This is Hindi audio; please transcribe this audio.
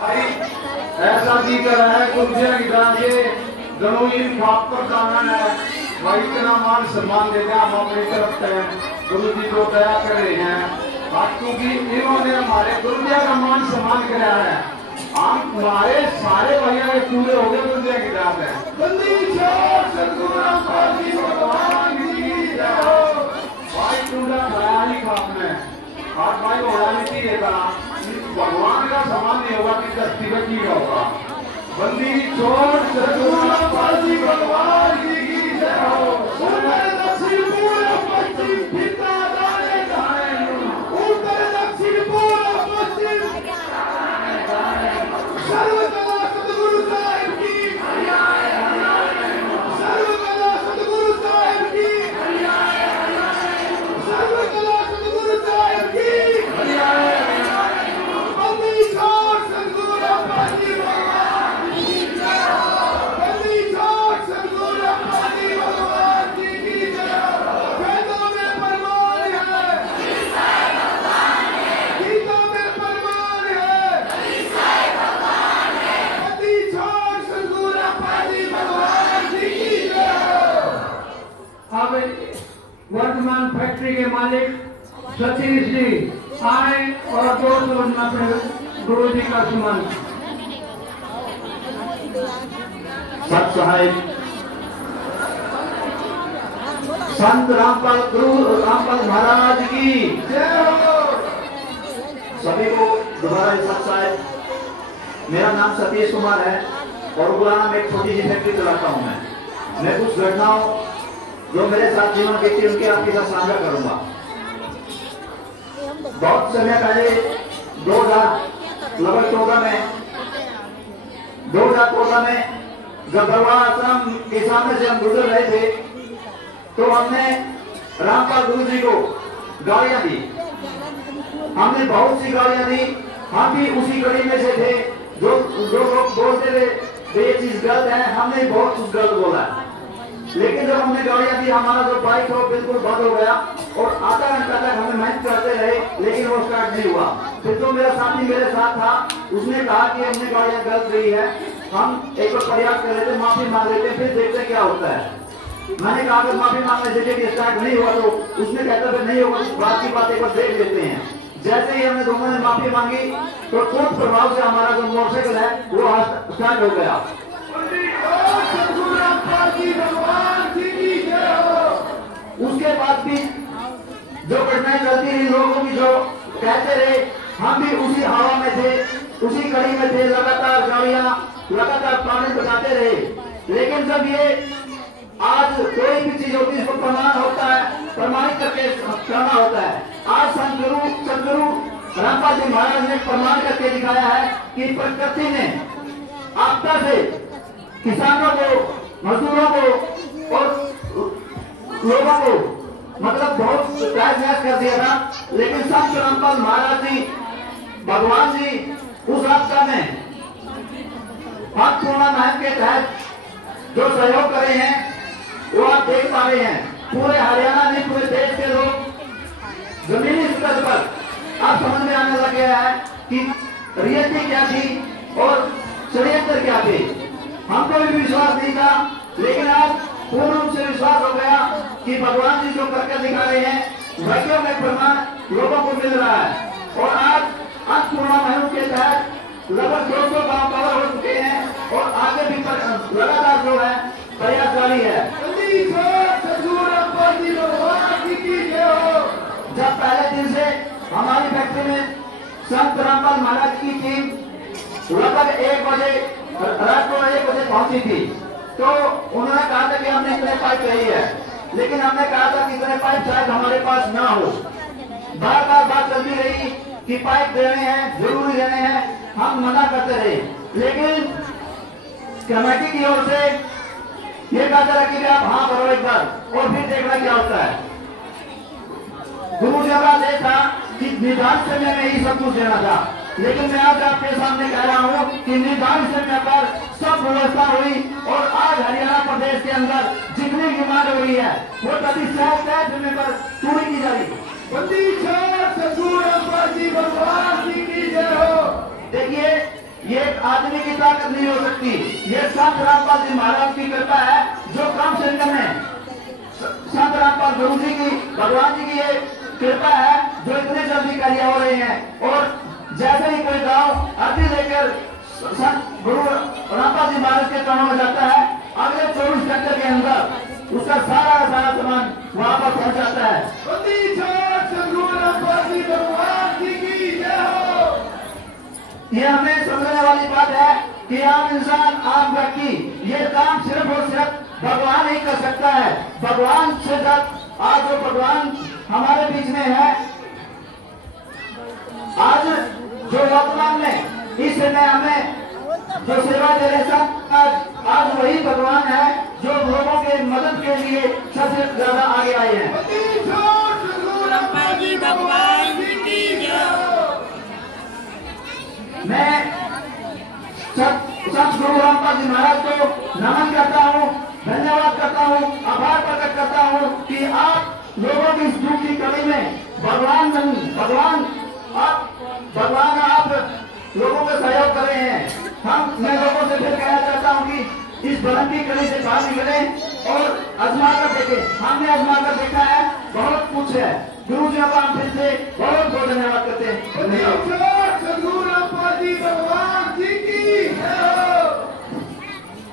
ऐसा जी कर रहा है कुर्सियां गिरा के जरूरी खाप पर जाना है भाई इतना मान सम्मान देते हैं हम अपनी तरफ से गुरु जी को दया कर रहे हैं आज क्योंकि इन्होंने हमारे गुरु जी का मान सम्मान किया है हम हमारे सारे भैया के पूरे हो गए गुरु जी की रात है भाई टूटा खाया ही खाप में आज भाई होना नहीं देगा भगवान का समान नहीं होगा कि दस्ती का की होगा बंदी चोर सतगुरु भगवान की जय हो दक्षिण पूर्व पश्चिम पिता दाने दाने उत्तर दक्षिण पूर्व पश्चिम सर्वकला सतगुरु साहिब की सर्वकला सतगुरु साहिब की सर्वकला सतगुरु साहिब की वर्तमान फैक्ट्री के मालिक सतीश जी आए और दो अपने गुरु जी का सम्मान। सत साहिब संत रामपाल गुरु रामपाल महाराज की सभी को दोबारा सत साहिब। मेरा नाम सतीश कुमार है और गुरुग्राम में एक छोटी सी फैक्ट्री चलाता हूँ। मैं कुछ घटनाओं जो मेरे साथ जीवन बीती उनके आपके साथ साझा करूंगा। बहुत समय पहले 2014 में जब दरबार आश्रम के सामने से हम गुजर रहे थे तो हमने रामपाल गुरु जी को गालियां दी। हमने बहुत सी गालियां दी। हम भी उसी कड़ी में से थे जो लोग बोलते थे ये चीज गलत है। हमने बहुत कुछ गलत बोला। लेकिन जब हमने गाड़ियां दी हमारा जो बाइक था बिल्कुल बंद हो गया और आधा घंटा तक हमें मेहनत करते रहे लेकिन वो स्टार्ट नहीं हुआ। फिर जो मेरा साथी मेरे साथ था उसने कहा कि हमने गाड़ियां गलत दी है, हम एक बार प्रयास कर लेते, माफी मांग लेते, फिर देखते क्या होता है। मैंने कहा अगर माफी मांगने से स्टार्ट नहीं हुआ तो उसने कहता फिर नहीं होगा, बात की बात एक बार देख लेते हैं। जैसे ही हमने दोनों ने माफी मांगी तो तुरंत प्रभाव से हमारा जो मोटरसाइकिल है वो स्टार्ट हो गया। उसके बाद भी जो घटनाएं चलती रही, लोगों की जो कहते रहे, हम भी उसी हवा में थे, उसी कड़ी में थे, लगातार गाड़ियां लगातार पानी बचाते रहे। लेकिन जब ये आज कोई भी चीज होती है इसको प्रमाण होता है, प्रमाणित करके करना होता है। आज सदगुरु रामपाल जी महाराज ने प्रमाण करके दिखाया है कि प्रकृति ने आपदा से किसानों को, मजदूरों को और लोगों को मतलब बहुत तहस कर दिया था। लेकिन संत रामपाल महाराज जी, भगवान जी उस आपदा में अन्नपूर्णा मुहिम के तहत जो सहयोग करे हैं वो आप देख पा रहे हैं। पूरे हरियाणा में पूरे देश के लोग जमीनी स्तर पर आप समझ में आने लग गया है कि रियलिटी क्या थी और षड्यंत्र क्या थे। हमको भी विश्वास नहीं था लेकिन आज पूर्ण रूप से विश्वास हो गया कि भगवान जी जो करके दिखा रहे हैं वाक्यों में प्रमाण लोगों को मिल रहा है। और आज अन्नपूर्णा मुहिम के तहत लगभग 200 गांव कवर हो चुके हैं और आगे भी लगातार जो है प्रयास जारी है। जब पहले दिन से हमारी फैक्ट्री में संत रामपाल महाराज की टीम लगभग 1 बजे रात को 1 बजे पहुंची थी तो उन्होंने कहा था कि हमने इतने पाइप रही है, लेकिन हमने कहा था कि इतने पाइप शायद हमारे पास ना हो। बार बार बात चलती रही कि पाइप देने हैं, जरूरी देने हैं, हम मना करते रहे। लेकिन कमेटी की ओर से ये कहा था कि आप हाँ भरो एक बार और फिर देखना क्या होता है। गुरु जी का आदेश था कि निदान समय में ही सब कुछ देना था, लेकिन मैं आज आपके सामने कह रहा हूँ कि निदान समय पर सब व्यवस्था हुई और आज हरियाणा प्रदेश के अंदर जितनी डिमांड हो रही है वो कभी तय समय पर पूरी की जा रही है। देखिए ये एक आदमी की ताकत नहीं हो सकती, ये संत रामपाल जी महाराज की कृपा है जो कम से कम है। संत रामपाल गुरु जी की, भगवान जी की ये कृपा है जो इतने जल्दी कार्य हो रहे हैं। और जैसे ही कोई गांव अर्जी लेकर संत गुरु रामपाल जी महाराज के चरणों में जाता है, अगले 24 घंटे के अंदर उसका सारा सामान वहां पर पहुंच जाता है। ये हमें समझने वाली बात है कि आम इंसान, आम व्यक्ति ये काम सिर्फ और सिर्फ भगवान ही कर सकता है। भगवान से जब आज जो भगवान हमारे बीच में है, आज जो वर्तमान में इस समय हमें जो सेवा दे रहे सब, आज वही भगवान है जो लोगों के मदद के लिए सबसे ज्यादा आगे आए हैं। मैं गुरु रामपाल जी महाराज को नमन करता हूँ, धन्यवाद करता हूँ, आभार प्रकट करता हूँ कि आप लोगों की इस दुख की कड़ी में भगवान नहीं, भगवान आप लोगों को सहयोग कर रहे हैं। मैं लोगों से फिर कहना चाहता हूँ कि इस भ्रम की कड़ी से बाहर निकले और आजमा कर देखें। हमने आजमा कर देखा है, बहुत कुछ है। गुरु जी का हम फिर से बहुत बहुत धन्यवाद करते हैं। भगवान जी की